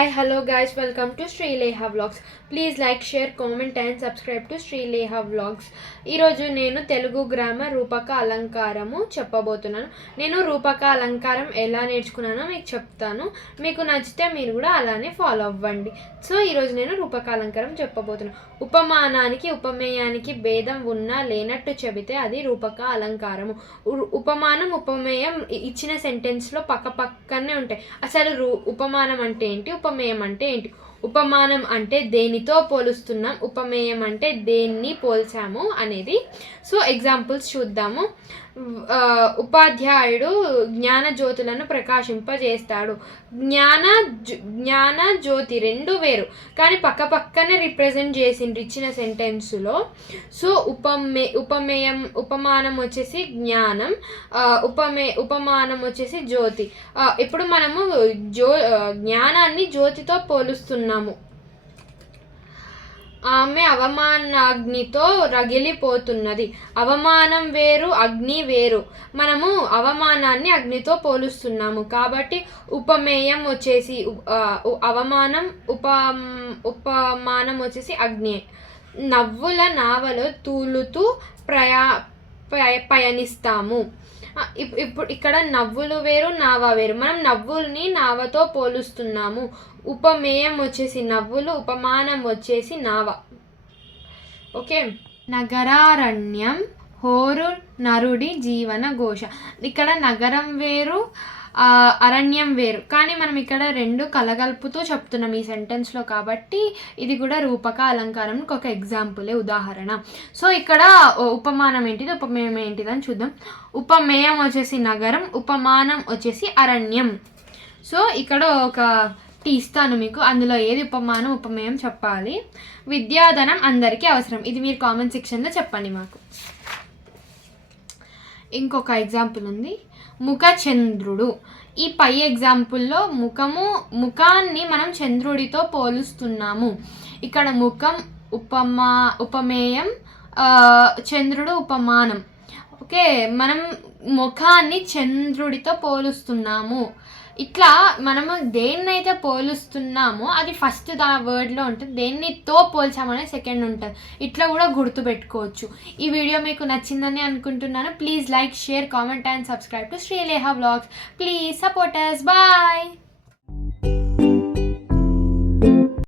Hi, hello guys, welcome to Srileha Vlogs. Please like, share, comment and subscribe to Srileha Vlogs. ఈరోజు నేను Telugu grammar రూపక అలంకారము చెప్పబోతున్నాను. నేను రూపక అలంకారం ఎలా నేర్చుకున్నానో మీకు చెప్తాను. మీకు నచ్చితే మీరు కూడా అలానే ఫాలో అవ్వండి. సో ఈరోజు నేను రూపక అలంకారం చెప్పబోతున్నాను. ఉపమానానికి ఉపమేయానికి భేదం ఉన్నా లేనట్టు చెబితే అది రూపక అలంకారము. ఉపమానం ఉపమేయం ఇచ్చిన సెంటెన్స్లో పక్కనే ఉంటాయి. అసలు ఉపమానం అంటే ఏంటి, ఉపమేయం అంటే ఏంటి? ఉపమానం అంటే దేనితో పోలుస్తున్నాం, ఉపమేయం అంటే దేన్ని పోల్చాము అనేది. సో ఎగ్జాంపుల్స్ చూద్దాము. ఉపాధ్యాయుడు జ్ఞాన జ్యోతులను ప్రకాశింపజేస్తాడు. జ్ఞాన జ్యోతి రెండు వేరు కానీ పక్కనే రిప్రజెంట్ చేసిండ్రు ఇచ్చిన సెంటెన్స్లో. సో ఉపమానం వచ్చేసి జ్ఞానం, ఉపమానం వచ్చేసి జ్యోతి. ఇప్పుడు మనము జ్ఞానాన్ని జ్యోతితో పోలుస్తున్నాము. ఆమె అవమానాగ్నితో రగిలిపోతున్నది. అవమానం వేరు, అగ్ని వేరు. మనము అవమానాన్ని అగ్నితో పోలుస్తున్నాము కాబట్టి ఉపమేయం వచ్చేసి అవమానం, ఉపమానం వచ్చేసి అగ్ని. నవ్వుల నావలో తూలుతూ పయనిస్తాము. ఇప్పుడు ఇక్కడ నవ్వులు వేరు, నావ వేరు. మనం నవ్వుల్ని నావతో పోలుస్తున్నాము. ఉపమేయం వచ్చేసి నవ్వులు, ఉపమానం వచ్చేసి నావ. ఓకే. నగరారణ్యం హోరు నరుడి జీవన ఘోష. ఇక్కడ నగరం వేరు, అరణ్యం వేరు కానీ మనం ఇక్కడ రెండు కలగలుపుతూ చెప్తున్నాం ఈ సెంటెన్స్లో కాబట్టి ఇది కూడా రూపక అలంకారంకి ఒక ఎగ్జాంపులే, ఉదాహరణ. సో ఇక్కడ ఉపమానం ఏంటిది, ఉపమేయం ఏంటిది అని చూద్దాం. ఉపమేయం వచ్చేసి నగరం, ఉపమానం వచ్చేసి అరణ్యం. సో ఇక్కడ ఒక టీ ఇస్తాను మీకు, అందులో ఏది ఉపమానం ఉపమేయం చెప్పాలి. విద్యాధనం అందరికీ అవసరం. ఇది మీరు కామెంట్ సెక్షన్లో చెప్పండి మాకు. ఇంకొక ఎగ్జాంపుల్ ఉంది, ముఖచంద్రుడు. ఈ పై ఎగ్జాంపుల్లో ముఖాన్ని మనం చంద్రుడితో పోలుస్తున్నాము. ఇక్కడ ముఖం ఉపమేయం, చంద్రుడు ఉపమానం. ఓకే, మనం ముఖాన్ని చంద్రుడితో పోలుస్తున్నాము. ఇట్లా మనము దేన్నైతే పోలుస్తున్నామో అది ఫస్ట్ వర్డ్లో ఉంటుంది, దేన్నితో పోల్చామనే సెకండ్ ఉంటుంది. ఇట్లా కూడా గుర్తుపెట్టుకోవచ్చు. ఈ వీడియో మీకు నచ్చిందని అనుకుంటున్నాను. Please like, share, comment and subscribe to Srileha vlogs. Please support us. Bye.